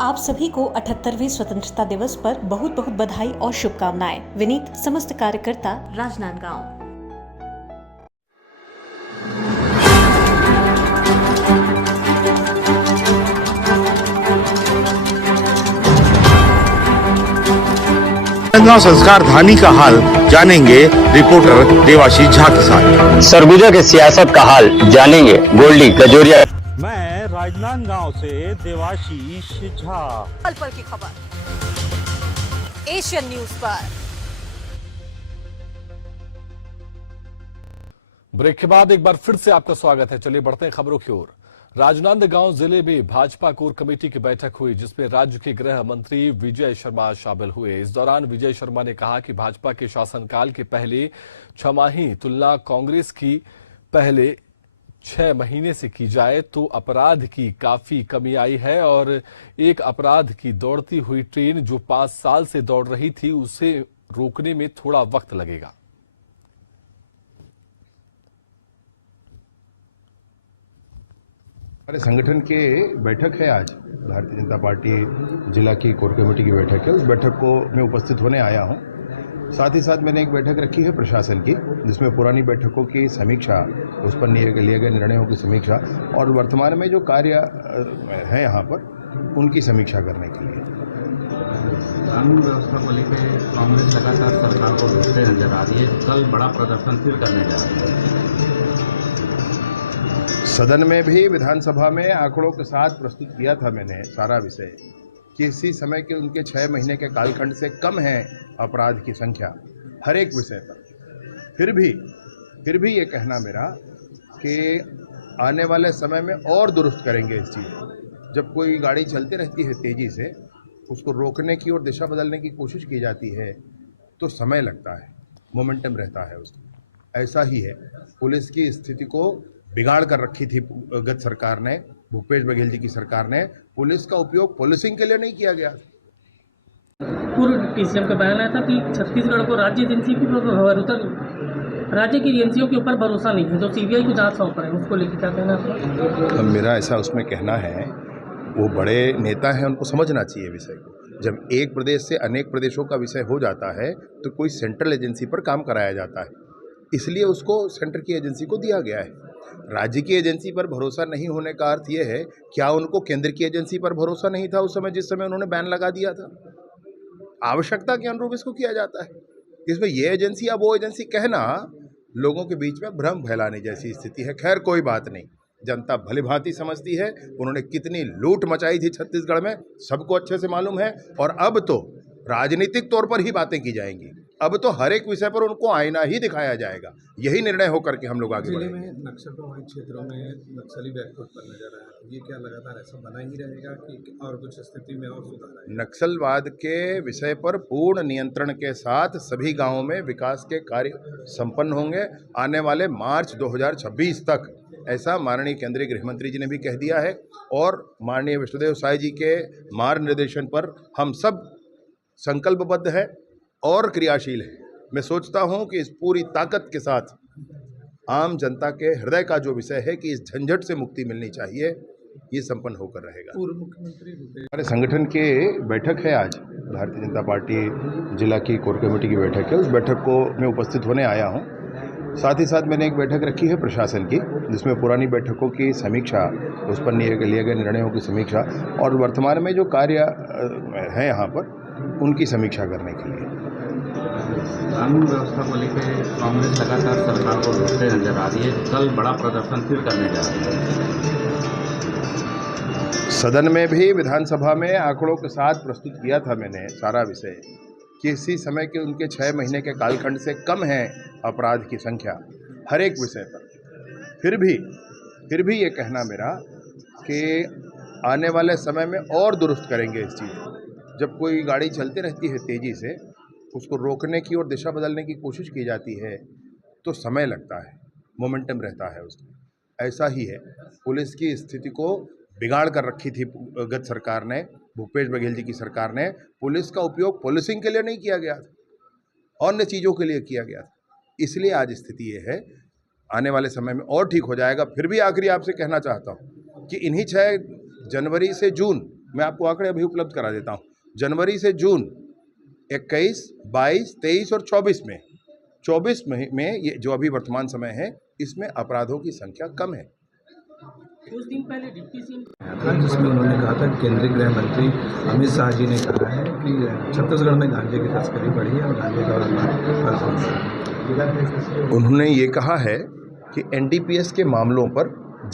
आप सभी को 78वें स्वतंत्रता दिवस पर बहुत बहुत बधाई और शुभकामनाएं। विनीत समस्त कार्यकर्ता, राजनांदगांव। राजनांदगांव संस्कार धानी का हाल जानेंगे रिपोर्टर देवाशीष झा के साथ। सरगुजा के सियासत का हाल जानेंगे गोल्डी गजोरिया। मैं राजनांदगांव से देवाशीष झा। पल पल की खबर एशियन न्यूज पर। ब्रेक के बाद एक बार फिर से आपका स्वागत है। चलिए बढ़ते हैं खबरों की ओर। राजनांदगांव जिले में भाजपा कोर कमेटी की बैठक हुई, जिसमें राज्य के गृह मंत्री विजय शर्मा शामिल हुए। इस दौरान विजय शर्मा ने कहा कि भाजपा के शासनकाल के पहले छमाही तुलना कांग्रेस की पहले 6 महीने से की जाए तो अपराध की काफी कमी आई है और एक अपराध की दौड़ती हुई ट्रेन जो 5 साल से दौड़ रही थी, उसे रोकने में थोड़ा वक्त लगेगा। हमारे संगठन के बैठक है आज, भारतीय जनता पार्टी जिला की कोर कमेटी की बैठक है। उस बैठक को मैं उपस्थित होने आया हूं। साथ ही साथ मैंने एक बैठक रखी है प्रशासन की, जिसमें पुरानी बैठकों की समीक्षा, उस पर लिए गए निर्णयों की समीक्षा और वर्तमान में जो कार्य है यहाँ पर उनकी समीक्षा करने के लिए। कानून व्यवस्था को लेकर कांग्रेस लगातार सरकार को घेरते नजर आ रही है। कल बड़ा प्रदर्शन फिर करने जा रही है। सदन में भी विधानसभा में आंकड़ों के साथ प्रस्तुत किया था मैंने सारा विषय, कि इसी समय के उनके 6 महीने के कालखंड से कम है अपराध की संख्या हर एक विषय पर। फिर भी ये कहना मेरा कि आने वाले समय में और दुरुस्त करेंगे इस चीज़ को। जब कोई गाड़ी चलती रहती है तेज़ी से, उसको रोकने की और दिशा बदलने की कोशिश की जाती है तो समय लगता है, मोमेंटम रहता है उसका। ऐसा ही है, पुलिस की स्थिति को बिगाड़ कर रखी थी गत सरकार ने, भूपेश बघेल जी की सरकार ने। पुलिस का उपयोग पुलिसिंग के लिए नहीं किया गया। पूर्व टीसीएम का बयान आया था कि छत्तीसगढ़ को राज्य एजेंसी की राज्य की एजेंसियों के ऊपर भरोसा नहीं है, जो सीबीआई को जांच सौंप रहे हैं, उसको लेकर क्या कहना है? मेरा ऐसा उसमें कहना है, वो बड़े नेता हैं, उनको समझना चाहिए विषय को। जब एक प्रदेश से अनेक प्रदेशों का विषय हो जाता है तो कोई सेंट्रल एजेंसी पर काम कराया जाता है, इसलिए उसको सेंटर की एजेंसी को दिया गया है। राज्य की एजेंसी पर भरोसा नहीं होने का अर्थ यह है, क्या उनको केंद्र की एजेंसी पर भरोसा नहीं था उस समय, जिस समय उन्होंने बैन लगा दिया था? आवश्यकता के अनुरूप इसको किया जाता है। इसमें ये एजेंसी या वो एजेंसी कहना लोगों के बीच में भ्रम फैलाने जैसी स्थिति है। खैर कोई बात नहीं, जनता भली भांति समझती है। उन्होंने कितनी लूट मचाई थी छत्तीसगढ़ में, सबको अच्छे से मालूम है। और अब तो राजनीतिक तौर पर ही बातें की जाएंगी, अब तो हर एक विषय पर उनको आईना ही दिखाया जाएगा। यही निर्णय होकर के हम लोग आगे बढ़ेंगे। जिले में नक्सल प्रभावित क्षेत्रों में नक्सली बैकफुट पर नजर आया, ये क्या लगातार ऐसा बना ही रहेगा कि और कुछ स्थिति में और सुधार आएगा? नक्सलवाद के विषय पर पूर्ण नियंत्रण के साथ सभी गांवों में विकास के कार्य संपन्न होंगे आने वाले मार्च 2026 तक, ऐसा माननीय केंद्रीय गृह मंत्री जी ने भी कह दिया है। और माननीय विष्णुदेव साय जी के मार्गनिर्देशन पर हम सब संकल्पबद्ध है और क्रियाशील है। मैं सोचता हूं कि इस पूरी ताकत के साथ आम जनता के हृदय का जो विषय है कि इस झंझट से मुक्ति मिलनी चाहिए, ये संपन्न होकर रहेगा। पूर्व मुख्यमंत्री हमारे संगठन के बैठक है आज, भारतीय जनता पार्टी जिला की कोर कमेटी की बैठक है। उस बैठक को मैं उपस्थित होने आया हूं। साथ ही साथ मैंने एक बैठक रखी है प्रशासन की, जिसमें पुरानी बैठकों की समीक्षा, उस पर लिए गए निर्णयों की समीक्षा और वर्तमान में जो कार्य है यहाँ पर उनकी समीक्षा करने के लिए। कानून व्यवस्था को लेकर कांग्रेस लगातार सरकार को घेरते नजर आ रही है। कल बड़ा प्रदर्शन फिर करने जा रही है। सदन में भी विधानसभा में आंकड़ों के साथ प्रस्तुत किया था मैंने सारा विषय, कि इसी समय के उनके 6 महीने के कालखंड से कम है अपराध की संख्या हर एक विषय पर। फिर भी ये कहना मेरा कि आने वाले समय में और दुरुस्त करेंगे इस चीज़ को। जब कोई गाड़ी चलती रहती है तेज़ी से, उसको रोकने की और दिशा बदलने की कोशिश की जाती है तो समय लगता है, मोमेंटम रहता है उसका। ऐसा ही है, पुलिस की स्थिति को बिगाड़ कर रखी थी गत सरकार ने, भूपेश बघेल जी की सरकार ने। पुलिस का उपयोग पुलिसिंग के लिए नहीं किया गया था, अन्य चीज़ों के लिए किया गया था। इसलिए आज स्थिति ये है, आने वाले समय में और ठीक हो जाएगा। फिर भी आखिरी आपसे कहना चाहता हूँ कि इन्हीं 6 जनवरी से जून मैं आपको आंकड़े अभी उपलब्ध करा देता हूँ। जनवरी से जून 21, 22, 23 और 24 में ये जो अभी वर्तमान समय है, इसमें अपराधों की संख्या कम है। कुछ दिन पहले डिप्टी सीएम था जिसमें उन्होंने कहा था, केंद्रीय गृह मंत्री अमित शाह जी ने कहा है कि छत्तीसगढ़ में गांजे की तस्करी बढ़ी है और गांजे का व्यापार। उन्होंने ये कहा है कि एनडीपीएस के मामलों पर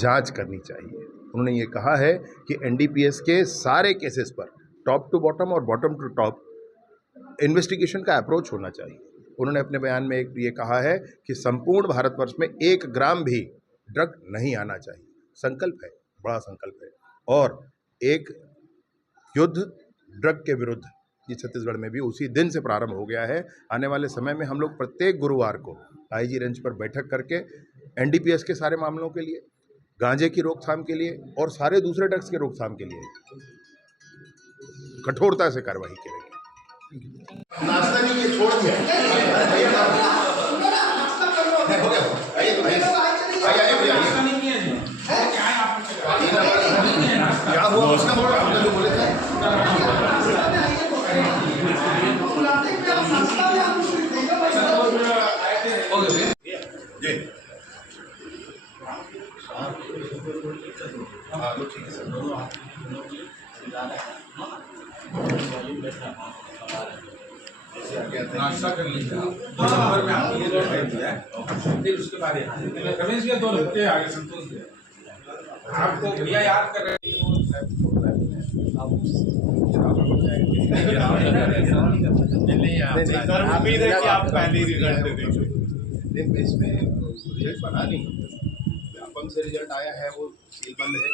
जांच करनी चाहिए। उन्होंने ये कहा है कि एनडीपीएस के सारे केसेस पर टॉप टू बॉटम और बॉटम टू टॉप इन्वेस्टिगेशन का अप्रोच होना चाहिए। उन्होंने अपने बयान में ये कहा है कि संपूर्ण भारतवर्ष में 1 ग्राम भी ड्रग नहीं आना चाहिए। संकल्प है, बड़ा संकल्प है, और एक युद्ध ड्रग के विरुद्ध ये छत्तीसगढ़ में भी उसी दिन से प्रारंभ हो गया है। आने वाले समय में हम लोग प्रत्येक गुरुवार को आईजी रेंज पर बैठक करके एनडीपीएस के सारे मामलों के लिए, गांजे की रोकथाम के लिए और सारे दूसरे ड्रग्स के रोकथाम के लिए कठोरता से कार्रवाई करेंगे। नाश्ता नहीं किया, छोड़ दिया। क्या हुआ उसका बोले थे। हाँ तो ठीक है सर। नाश्ता कर लीजिए, 2 नंबर में आपको फिर उसके बाद रमेश भैया 2 नंबर के आगे संतोष भैया आपको भैया याद कर रहे हैं। उम्मीद है कि आप पहले रिजल्ट दे देंगे। इसमें रिजल्ट बना नहीं, व्यापम से रिजल्ट आया है, वो सील बंद है।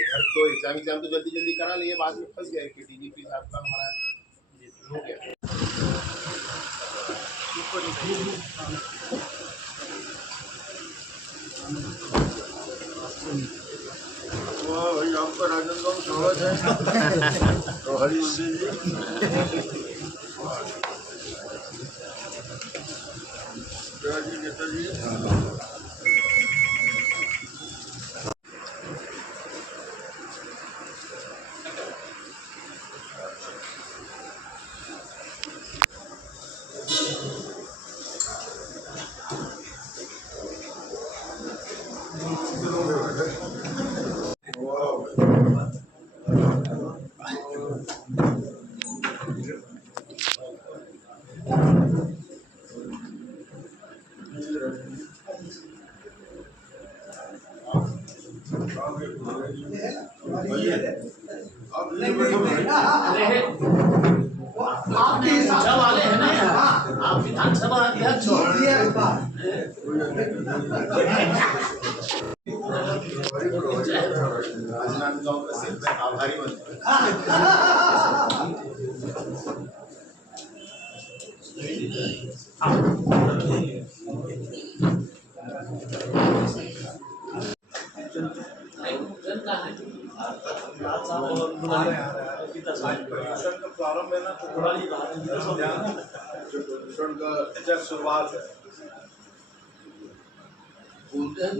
इधर तो एग्जाम तो जल्दी करा लिए, बाद में फंस गए कि डीजीपी साहब का हमारा हो गया। भाई आपका राजनांदगांव स्वागत है। तो हरी मंदिर जी नेताजी आपके हिसाब वाले हैं ना यार, आप विधानसभा अध्यक्ष हो। राजनांदगांव का सिर्फ आभारी बनता प्रदूषण का प्रारंभ है ना, तो थोड़ा प्रदूषण का जब शुरुआत है बोलते हैं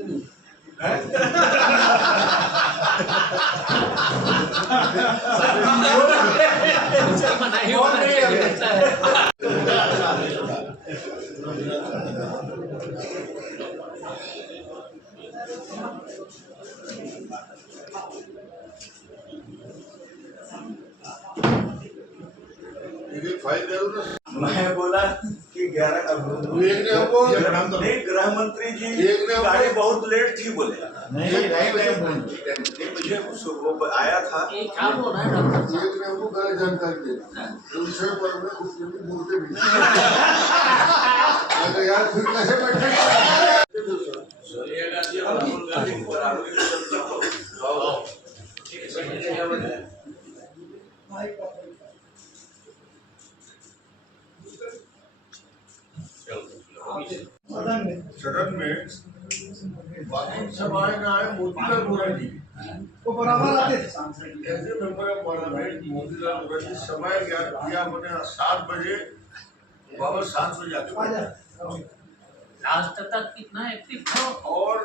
मैं बोला कि 11 गृह मंत्री जी गाड़ी बहुत लेट थी बोले। नहीं मुझे वो आया था। सदन में बाकी सभाएं ना आए, मोतीलाल वोरा जी वो बराबर आते थे। ऐसे member of parliament Motilal Vora ji समय ज्ञात किया मैंने 7 बजे, बाबा 7 बजे आते लास्ट तक कितना एक्टिव था। और